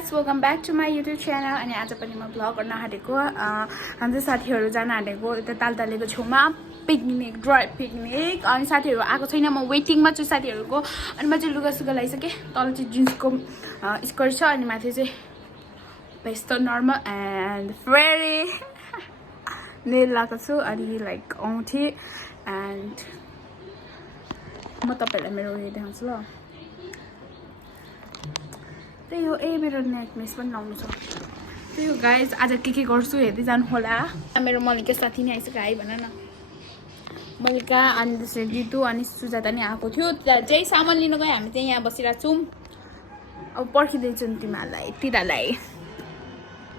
Guys welcome back to my YouTube channel. अनि आज पनि म भ्लग गर्न आँटेको हाम्रो साथीहरू जान आँटेको यता तालतालेको छेउमा पिकनिक ड्राई पिकनिक। अनि साथीहरू आएको छैन, म वेटिङमा छु साथीहरूको। अनि म चाहिँ लुगासुगा लगाइसकेँ। तल चाहिँ जिन्सको स्कर्ट छ अनि माथि चाहिँ भेस्ट नर्मल एन्ड फेरि नेल लगाएको छु अनि लाइक औँठी। एन्ड म तपाईँहरूलाई मेरो उयो देखाउँछु ल। त्यही हो, मेरो नेकनेस पनि लाउनु छ। त्यही हो गाइज, आज के गर्छु हेर्दै जानु होला। मेरो मल्लिका साथी नै आइसक्यो, हाई भन न। मल्लिका अनि त्यसरी जितु अनि सुजाता नि आएको थियो। त्यहाँ चाहिँ सामान लिनु गयो, हामी चाहिँ यहाँ बसिरहेको छौँ। अब पर्खिँदैछु नि तिनीहरूलाई।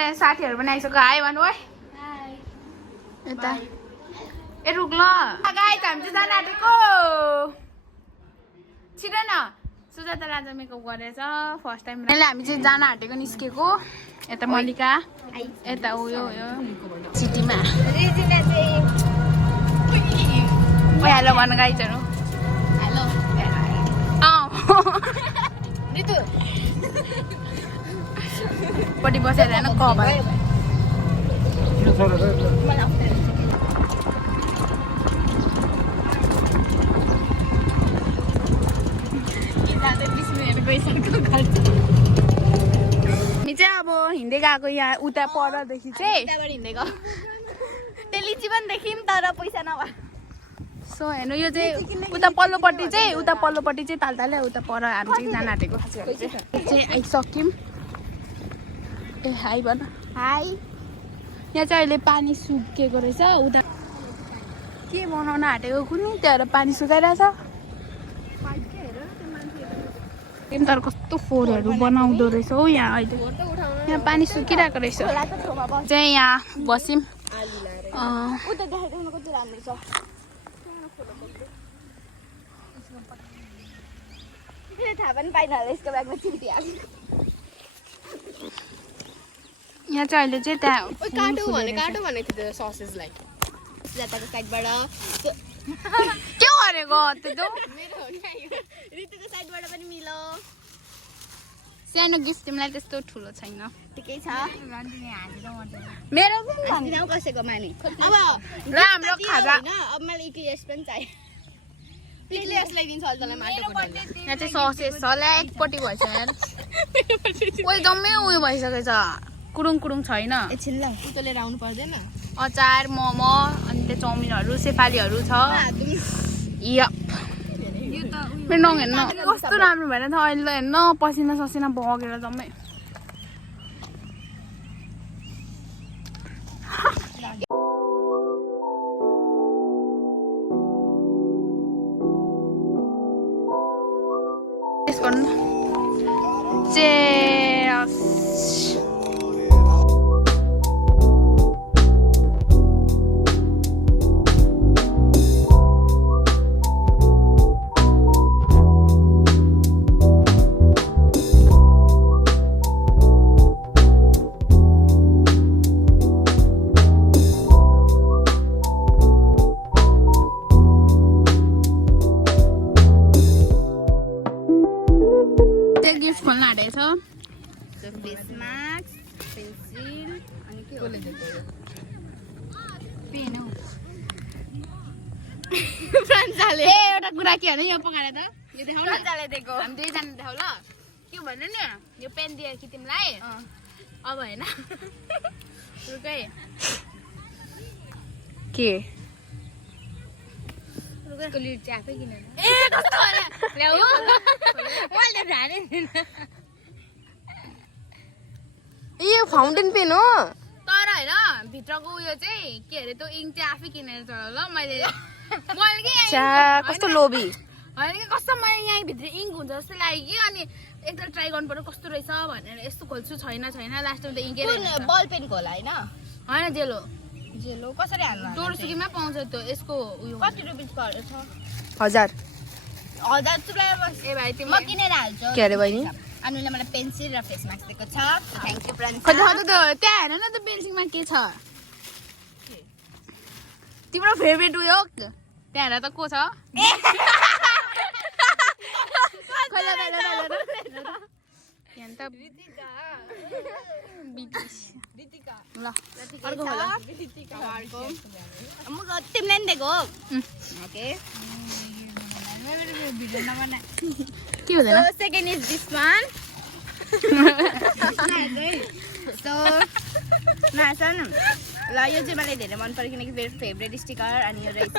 ए साथीहरू पनि आइसक्यो, हाई भन्नु है। यता ए रुक ल गाइज, हामी चाहिँ जान आँटेको। छिटो न, सुजाता राजा मेकअप गरेछ फर्स्ट टाइम। हामी चाहिँ जान आँटेको निस्केको। यता मल्लिका, यता उयो सिटीमा। हेलो भन गाइजहरू। हेलो पट्टि बसेर हेर्न कभर हामी चाहिँ अब हिँड्दै गएको यहाँ उता परदेखि चाहिँ हिँड्दै गयो। लिची पनि देख्यौँ तर पैसा नभए। सो हेर्नु, यो चाहिँ उता पल्लोपट्टि चाहिँ तालताले, उता पर हामी चाहिँ जान आँटेको। चाहिँ आइसक्यौँ। ए हाई भन। हाई। यहाँ चाहिँ अहिले पानी सुकेको रहेछ। उता के बनाउन आँटेको कुनै त्यहाँ पानी सुकाइरहेछ। तर कस्तो फोहोरहरू बनाउँदो रहेछ हौ यहाँ अहिले। यहाँ पानी सुकिरहेको रहेछ। चाहिँ यहाँ बस्यौँ। यहाँ चाहिँ अहिले चाहिँ त्यहाँ काटो भनेको थियो ससेसलाई सुजाताको साइडबाट के गरेको त्यो रितुको साइडबाट पनि मिलो। सानो गिफ्ट तिमीलाई त्यस्तो ठुलो छैन। ठिकै छ मेरो पनि कसैको मानि। अब राम्रो खाजा। अब मलाई इक्लियर्स पनि चाहियो। इक्लियर्स ल्याइदिन्छु अहिले तँलाई माटोको डल्ला। यहाँ चाहिँ ससेस छ ल्या, एकपट्टि भएछ यार। ओइ जम्मै उयो भइसकेछ, कुरुङ छैन। एकछिन ल, उता लिएर आउनु पर्दैन। अचार, मोमो अनि त्यो चाउमिनहरू, सेफालीहरू छ। मेरो नङ हेर्न कस्तो राम्रो भएन थियो अहिले हेर्न, पसिना ससिना बगेर जम्मै। एउटा कुरा के भने यो पकाएर त यो देखाउ न। हामी दुईजना देखाउ ल। के भन्नु नि, यो पेन दियो कि तिमीलाई अब होइन रुकै के चाहिँ आफै किन यो फाउन्टेन पेन हो तर होइन भित्रको उयो चाहिँ के अरे त्यो इङ्क चाहिँ आफै किनेर चढाउ ल। मैले कस्तो लोभी होइन कि कस्तो मैले यहाँ भित्र इङ्क हुन्छ जस्तो लाग्यो कि। अनि एकताल ट्राई गर्नु पर्यो कस्तो रहेछ भनेर। यस्तो खोल्छु, छैन लास्टमा त इङ्कै बल पेन खोला होइन जेलो कसरी हाल्नु? डोरसुकीमा पाउँछ त्यो। यसको उयो कति रुपिस पर्छ? 1000 चुप्लाएर बस। ए भाइ म किनेर हाल्छु। के अरे बहिनी? अनुले मलाई पेन्सिल र फेस मास्क दिएको छ। Thank you friend. त्यहाँ हेर न त पेन्सिलमा के छ तिम्रो फेभरेट उयो। त्यहाँ हेर त को छ। त ऋतिका ल अर्को होला म तिमीले नि दिएको ओके के हुँदैन second is this one so नासन ल यो चाहिँ मलाई धेरै मन पर्यो किनकि मेरो फेभरेट स्टिकर अनि यो रहेछ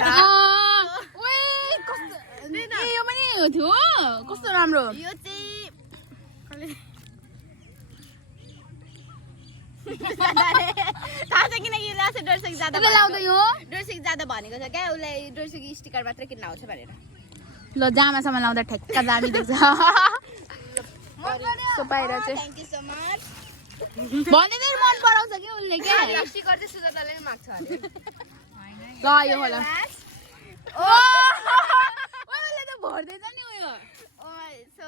यो पनि थियो कस्तो राम्रो यो चाहिँ थाहा छ किनकि लास्ट डोर्सेक जाँदा भनेको छ क्या उसलाई डोर्सेक स्टिकर मात्रै किन्न आउँछ भनेर ल जामासम्म लाउँदा ठ्याक्क दामी देख्छ बाहिर चाहिँ थ्याङ्क यू सो मच भनेर मन पराउँछ कि उसले क्या स्टिकर चाहिँ सुजाताले पनि माग्छ ल यो होला उसले त भर्दैछ नि उयो सो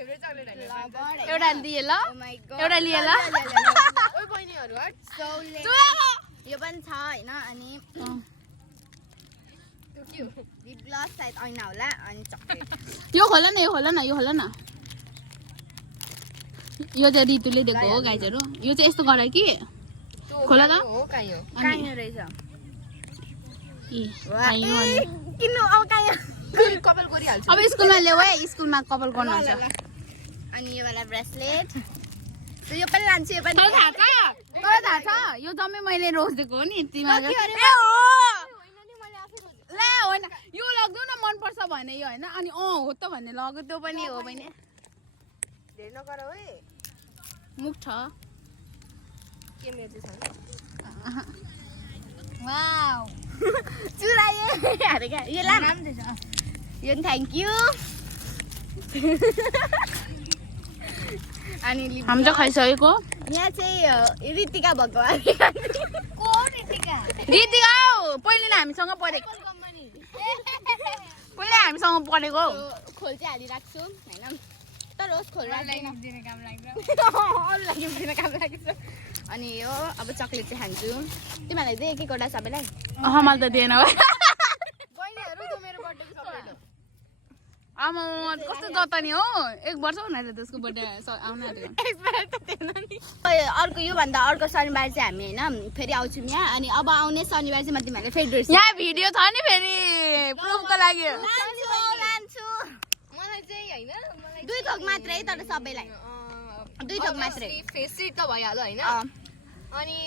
एउटा लिए ल एउटा लिए ल यो पनि छ होइन अनि लिप ग्लस सायद ऐना होला अनि चक्लेट यो खोला न यो खोला न यो खोला न यो चाहिँ रितुले दिएको हो गाइजहरू यो चाहिँ यस्तो गर कि खोला त कहाँ रहेछ किन्नु अब कहाँ कपाल गरिहाल्छु अब स्कुलमा ल्याऊ है स्कुलमा कपाल गर्नुहुन्छ अनि यो वाला ब्रेसलेट यो पनि लान्छु यो पनि थाहा छ यो जम्मै मैले रोज दिएको हो नि यतिमा ला होइन यो लग्नु न मनपर्छ भने यो होइन अनि हो त भन्ने लग्यो त्यो पनि हो भने धेरै नगर है मुख छ के मेरो छ वाउ चुराए अरे क्या यो लाम यो पनि थ्याङ्क यू अनि हामी चाहिँ खाइसकेको यहाँ चाहिँ ऋतिका भगवान को ऋतिका पहिले नै हामीसँग पढेको पहिले हामीसँग पढेको खोल चाहिँ हालिराख्छु होइन तर होस् खोल दिने काम लाग्छ अनि यो अब चक्लेट चाहिँ खान्छु तिमीहरूलाई चाहिँ एक एकवटा सबैलाई मलाई त दिएन हो आमा कस्तो जतानी हो 1 वर्ष हुन त त्यसको बर्थडे आउन अर्को योभन्दा अर्को शनिबार चाहिँ हामी होइन फेरि आउँछौँ यहाँ अनि अब आउने शनिबार चाहिँ म तिमीहरूले फेरि ड्रेस यहाँ भिडियो छ नि फेरि प्रुफको लागि लान्छु मलाई चाहिँ होइन 2 थोक मात्रै तर सबैलाई 2 थोक मात्रै फेस सिट त भइहाल्यो होइन अनि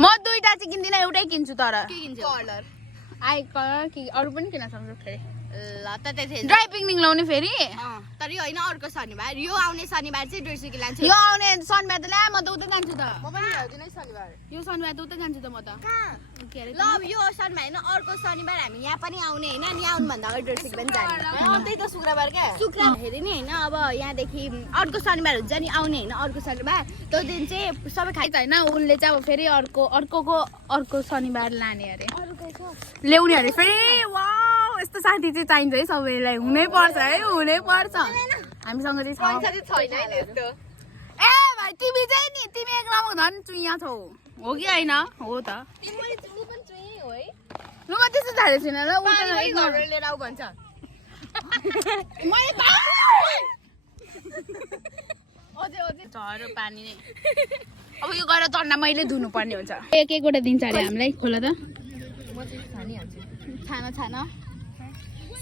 म 2टा चाहिँ किन्दिनँ एउटै किन्छु तर के किन्छु कलर आई कलर कि अरू पनि किन्न सक्छु फेरि ल त त्यसै ड्राई पिकनिक लाउने फेरि तर यो होइन अर्को शनिबार यो आउने शनिबार चाहिँ ड्रेस लान्छु यो आउने शनिबार त ल्या म त उतै जान्छु त म पनि ल्याउँदिनँ शनिबार यो शनिबार त उतै जान्छु त म त के अरे ल यो शनिबार होइन अर्को शनिबार हामी यहाँ पनि आउने होइन अनि आउनुभन्दा अगाडि ड्रेस पनि जाने त्यही त शुक्रबार क्या शुक्रबार हेरि नि होइन अब यहाँदेखि अर्को शनिबार हुन्छ नि आउने होइन अर्को शनिबार त्यो दिन चाहिँ सबै खाइ होइन उनले चाहिँ अब फेरि अर्को शनिबार लाने अरे ल्याउने अरे फेरि वाउ यस्तो साथी चाहिँ चाहिन्छ है सबैलाई हुनै पर्छ है हुनै पर्छ हामीसँग चाहिँ छ छैन है यस्तो ए भाइ तिमी चाहिँ नि तिमी एक नम्बर झन् चुइया छौ हो कि होइन हो त तिमीले पनि चुई हो है म त्यस्तो थालेको छैन र उ त एक नम्बर लिएर आऊ भन्छ मैले झरो पानी नै अब यो गएर चन्ना मैले धुनु पर्ने हुन्छ एक एकवटा दिन्छ अरे हामीलाई खोला त छानो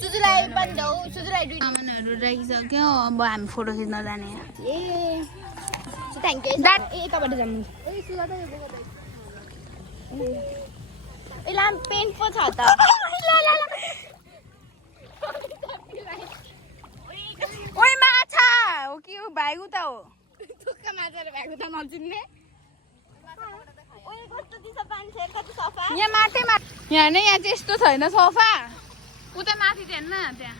सुजुलाई पनि दौ सुजुलाई सामानहरू राखिसक्यो अब हामी फोटो खिच्न जाने ए थ्याङ्क यू That- ए यताबाट जानु ए लाम पेन पो छ त ओइ माछा हो कि भाइगु त हो टुक्का माछा भएको त नचिन्ने ओए कस्तो दिसो पानी छ कति सफा यहाँ माटैमा यहाँ नै यहाँ चाहिँ यस्तो छैन सोफा उता माथि चाहिँ हेर्न त्यहाँ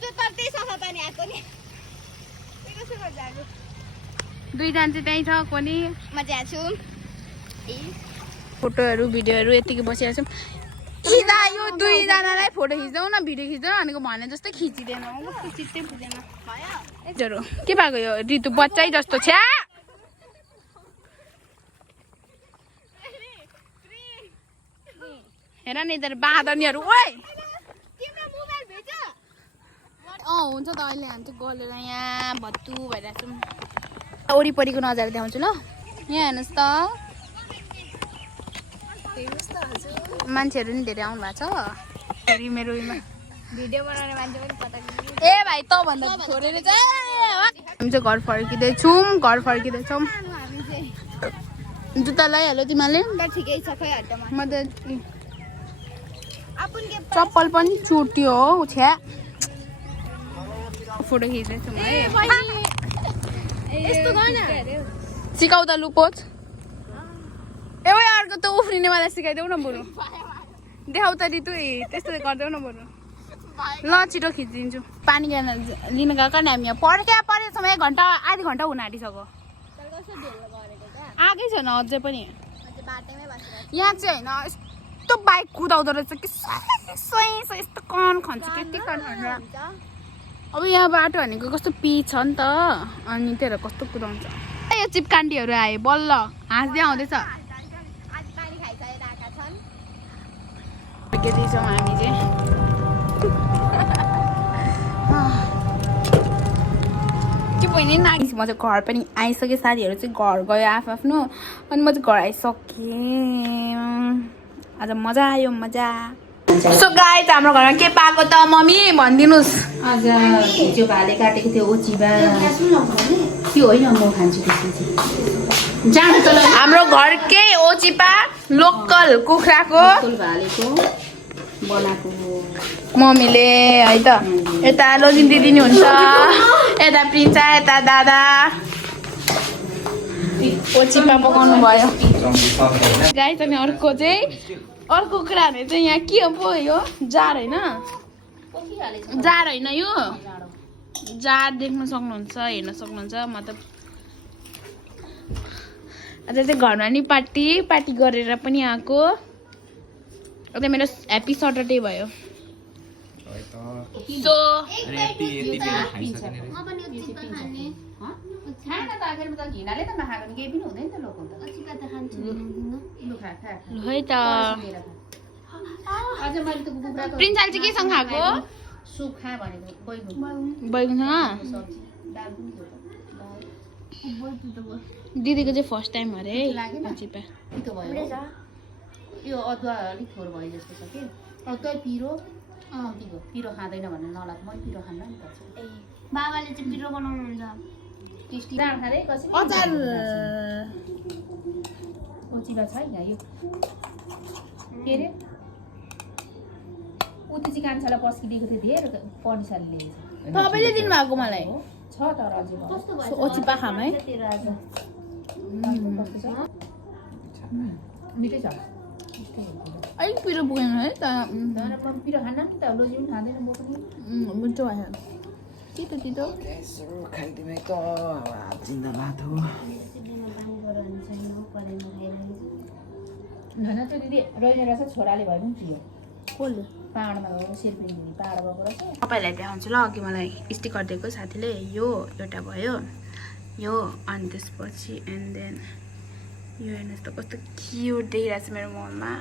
त्यो त त्यही सफा पानी आएको नि कसो गर्छ आएको 2 जना चाहिँ त्यहीँ छ कोनी म चाहिँ छु ए फोटोहरू भिडियोहरू यतिकै बसिरहेको छौँ खिच्दा यो 2 जनालाई फोटो खिच्दैउ न भिडियो खिच्दैउ भनेको भने जस्तै खिचिँदैन खिच्दै पुग्दैन भयो के भएको यो ऋतु बच्चै जस्तो छ्या हेर नि तर बाँदरनीहरू ओइ तिम्रो मोबाइल भेट्छ हुन्छ त अहिले हामी चाहिँ गलेर यहाँ भत्तु भइरहेको छौँ वरिपरिको नजारा देखाउँछु ल यहाँ हेर्नुहोस् त मान्छेहरू नि धेरै आउनु भएको छ फेरि मेरो भिडियो बनाउने मान्छे पनि पता ए भाइ त भन्दा छोडेर चाहिँ हामी चाहिँ घर फर्किँदैछौँ हामी चाहिँ जुत्ता लगाइहाल्यो तिमीले ठिकै छ खै हड्डामा म त आपुन के चप्पल पनि चुट्यो हो छ्या फोटो खिच्दैछौँ है यस्तो गर्न सिकाउ त लुपोच ए भाइ अर्को त उफ्रिनेवाला सिकाइदेऊ न बरु देखाउ त रितु त्यस्तो गरिदेऊ न बरु ल छिटो खिचिदिन्छु पानी क्यान लिन गएको नि हामी यहाँ परेछौँ 1 घन्टा आधी घन्टा हुन आँटिसक्यो आएकै छैन अझै पनि यहाँ चाहिँ होइन यस्तो बाइक कुदाउँदो रहेछ कि यस्तो कन खन्छ के कन खन्छ अब यहाँ बाटो भनेको कस्तो पिच छ नि त अनि त्यही कस्तो कुदाउँछ यो चिपकान्डीहरू आयो बल्ल हाँस्दै आउँदैछ फर्किँदैछौँ हामी चाहिँ के बहिनी नागिस म चाहिँ घर पनि आइसकेँ साथीहरू चाहिँ घर गयो आफ्नो अनि म चाहिँ घर आइसकेँ आज मजा आयो मजा सो गाइस हाम्रो घरमा के पाएको त मम्मी भनिदिनुहोस् आज हिजो भाले काटेको थियो ओचिबा त्यो होइन म खान्छु त्यसपछि जानु त हाम्रो घरकै ओचिपा लोकल कुखुराको भालेको बनाएको मम्मीले है त यता लोजिन दिदी नि हुन्छ यता प्रिन्सा यता दादा ओचिपा पकाउनु भयो गाइस अनि अर्को कुरा भने चाहिँ यहाँ के पो यो जार होइन यो जार देख्न सक्नुहुन्छ हेर्न सक्नुहुन्छ मतलब आज चाहिँ घरमा नि पार्टी गरेर पनि आएको अन्त मेरो ह्याप्पी सटरडे भयो सो है त प्रिन्साल चाहिँ केसँग खाएको सुखा भनेको बैगुनसँग दिदीको चाहिँ फर्स्ट टाइम अरे चिपा पिरो भयो यो अदुवा अलिक थोर भयो जस्तो छ कि अदुवा पिरो पिरो खाँदैन भनेर नलाग मैले पिरो खान्न नि त बाबाले चाहिँ पिरो बनाउनुहुन्छ टेस्टी दाल खारे कसरी अचार ओचिबा छ यहाँ यो के अरे उति चाहिँ कान्छालाई पस्किदिएको थियो धेरै पढिसाले लिएछ तपाईँले दिनुभएको मलाई छ तर अझै भयो ओचिपा खाम है कस्तो छ मिठै छ अलिक पिरो पुगेन है त तर म पिरो खान्न नि त लोजी पनि खाँदैन म पनि मिठो भयो तितो खाइदिमै त जिन्दा लाथो भन त दिदी रोइने रहेछ छोराले भयो पनि पियो कसले पाहाडमा गएर सेल्फी दिदी पाहाड गएको रहेछ तपाईँलाई देखाउँछु ल अघि मलाई स्टिकर दिएको साथीले यो एउटा भयो यो अनि त्यसपछि एन्ड देन यो हेर्नुहोस् त कस्तो क्युट देखिरहेको छ मेरो मनमा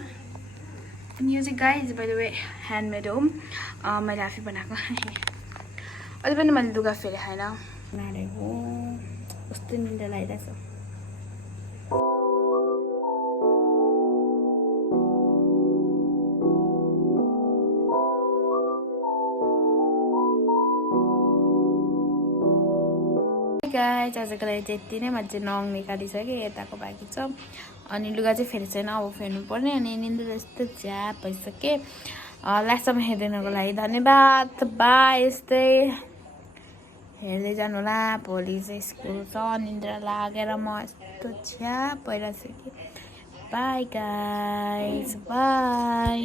अनि यो चाहिँ guys by the way handmade हो मैले आफै बनाएको अझै पनि मैले लुगा फेरि खाएन नाडेको कस्तो निन्द्रा लागिरहेको छ गाइज आजको लागि चाहिँ यति नै मान्छे नङ निकालिसकेँ यताको बाँकी छ अनि लुगा चाहिँ फेरि छैन अब फेर्नु पर्ने अनि निन्द्रा यस्तो झ्याप भइसकेँ लास्टसम्म हेरिदिनुको लागि धन्यवाद बाई यस्तै हेर्दै जानु होला भोलि चाहिँ स्कुल छ निन्द्रा लागेर म यस्तो झ्याप भइरहेको छु कि बाई गाइज बाई